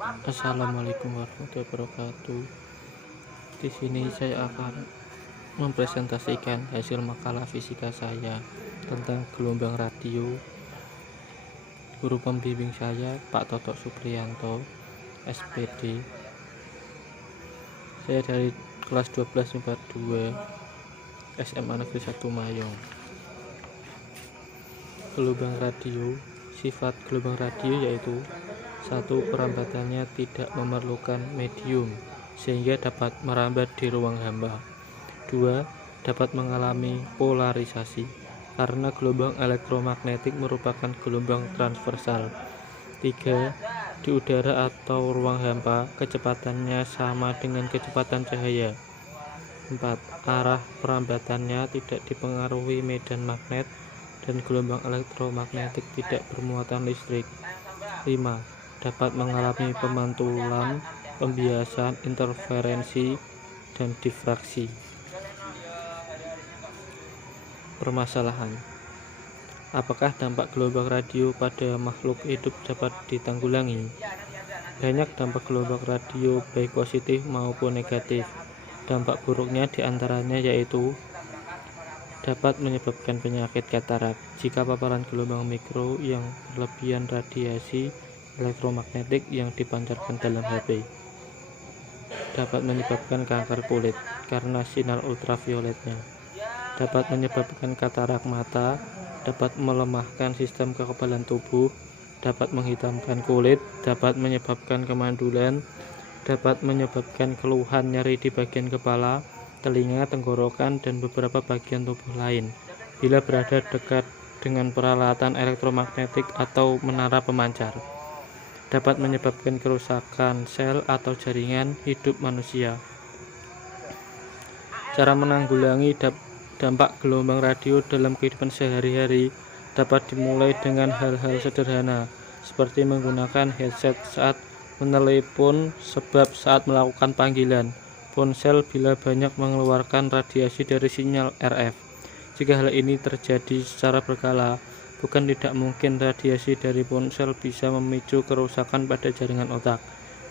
Assalamualaikum warahmatullahi wabarakatuh. Di sini saya akan mempresentasikan hasil makalah fisika saya tentang gelombang radio. Guru pembimbing saya Pak Toto Supriyanto, SPD. Saya dari kelas 12 MIPA 2 SMA Negeri 1 Mayong. Gelombang radio. Sifat gelombang radio yaitu: 1. Perambatannya tidak memerlukan medium sehingga dapat merambat di ruang hampa. 2. Dapat mengalami polarisasi karena gelombang elektromagnetik merupakan gelombang transversal. 3. Di udara atau ruang hampa, kecepatannya sama dengan kecepatan cahaya. 4. Arah perambatannya tidak dipengaruhi medan magnet dan gelombang elektromagnetik tidak bermuatan listrik. 5. Dapat mengalami pemantulan, pembiasan, interferensi, dan difraksi. Permasalahan: apakah dampak gelombang radio pada makhluk hidup dapat ditanggulangi? Banyak dampak gelombang radio, baik positif maupun negatif. Dampak buruknya diantaranya yaitu: dapat menyebabkan penyakit katarak jika paparan gelombang mikro yang berlebihan radiasi elektromagnetik yang dipancarkan dalam HP. Dapat menyebabkan kanker kulit karena sinar ultravioletnya. Dapat menyebabkan katarak mata. Dapat melemahkan sistem kekebalan tubuh. Dapat menghitamkan kulit. Dapat menyebabkan kemandulan. Dapat menyebabkan keluhan nyeri di bagian kepala, telinga, tenggorokan, dan beberapa bagian tubuh lain bila berada dekat dengan peralatan elektromagnetik atau menara pemancar. Dapat menyebabkan kerusakan sel atau jaringan hidup manusia. Cara menanggulangi dampak gelombang radio dalam kehidupan sehari-hari dapat dimulai dengan hal-hal sederhana seperti menggunakan headset saat menelepon, sebab saat melakukan panggilan ponsel bila banyak mengeluarkan radiasi dari sinyal RF. Jika hal ini terjadi secara berkala, bukan tidak mungkin radiasi dari ponsel bisa memicu kerusakan pada jaringan otak.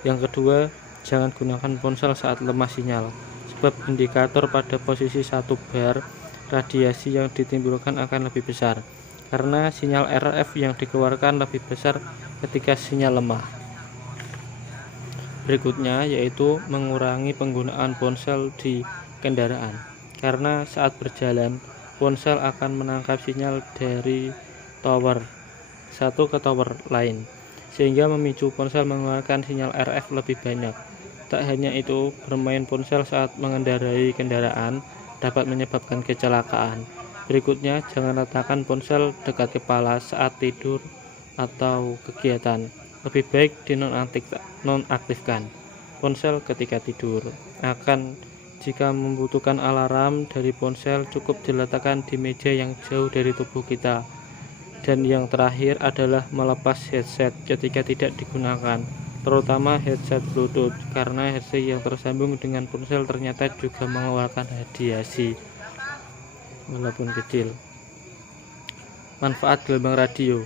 Yang kedua, jangan gunakan ponsel saat lemah sinyal, sebab indikator pada posisi 1 bar radiasi yang ditimbulkan akan lebih besar, karena sinyal RF yang dikeluarkan lebih besar ketika sinyal lemah. Berikutnya yaitu mengurangi penggunaan ponsel di kendaraan, karena saat berjalan ponsel akan menangkap sinyal dari tower satu ke tower lain, sehingga memicu ponsel mengeluarkan sinyal RF lebih banyak. Tak hanya itu, bermain ponsel saat mengendarai kendaraan dapat menyebabkan kecelakaan. Berikutnya, jangan letakkan ponsel dekat kepala saat tidur atau kegiatan. Lebih baik dinonaktifkan ponsel ketika tidur. Jika membutuhkan alarm dari ponsel, cukup diletakkan di meja yang jauh dari tubuh kita. Dan yang terakhir adalah melepas headset ketika tidak digunakan, terutama headset Bluetooth, karena headset yang tersambung dengan ponsel ternyata juga mengeluarkan radiasi walaupun kecil. Manfaat gelombang radio.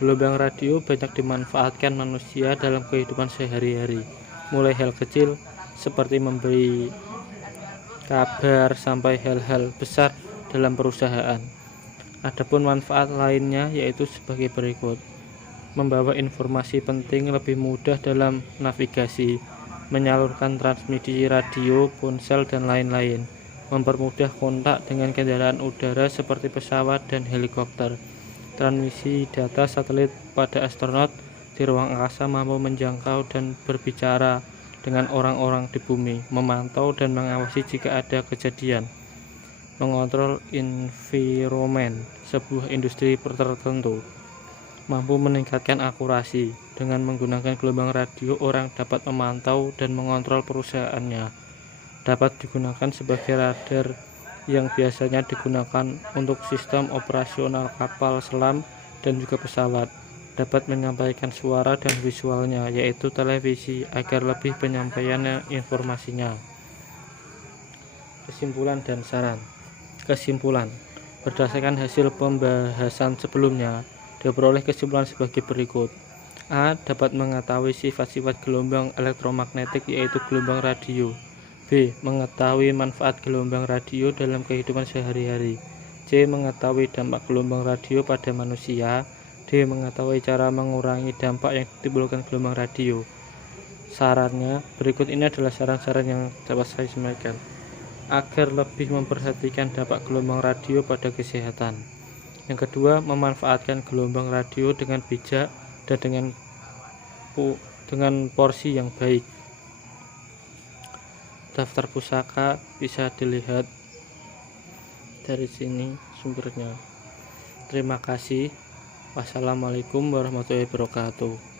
Gelombang radio banyak dimanfaatkan manusia dalam kehidupan sehari-hari, mulai hal kecil seperti memberi kabar sampai hal-hal besar dalam perusahaan. Adapun manfaat lainnya yaitu sebagai berikut: membawa informasi penting lebih mudah dalam navigasi, menyalurkan transmisi radio, ponsel, dan lain-lain, mempermudah kontak dengan kendaraan udara seperti pesawat dan helikopter. Transmisi data satelit pada astronot di ruang angkasa mampu menjangkau dan berbicara dengan orang-orang di bumi, memantau dan mengawasi jika ada kejadian, mengontrol environment sebuah industri tertentu, mampu meningkatkan akurasi. Dengan menggunakan gelombang radio, orang dapat memantau dan mengontrol perusahaannya. Dapat digunakan sebagai radar yang biasanya digunakan untuk sistem operasional kapal selam dan juga pesawat. Dapat menyampaikan suara dan visualnya, yaitu televisi, agar lebih penyampaian informasinya. Kesimpulan dan saran. Kesimpulan: berdasarkan hasil pembahasan sebelumnya, diperoleh kesimpulan sebagai berikut. A. Dapat mengetahui sifat-sifat gelombang elektromagnetik yaitu gelombang radio. B. Mengetahui manfaat gelombang radio dalam kehidupan sehari-hari. C. Mengetahui dampak gelombang radio pada manusia. D. Mengetahui cara mengurangi dampak yang ditimbulkan gelombang radio. Sarannya, berikut ini adalah saran-saran yang dapat saya sampaikan agar lebih memperhatikan dampak gelombang radio pada kesehatan. Yang kedua, memanfaatkan gelombang radio dengan bijak dan dengan porsi yang baik. Daftar pusaka bisa dilihat dari sini sumbernya. Terima kasih. Wassalamualaikum warahmatullahi wabarakatuh.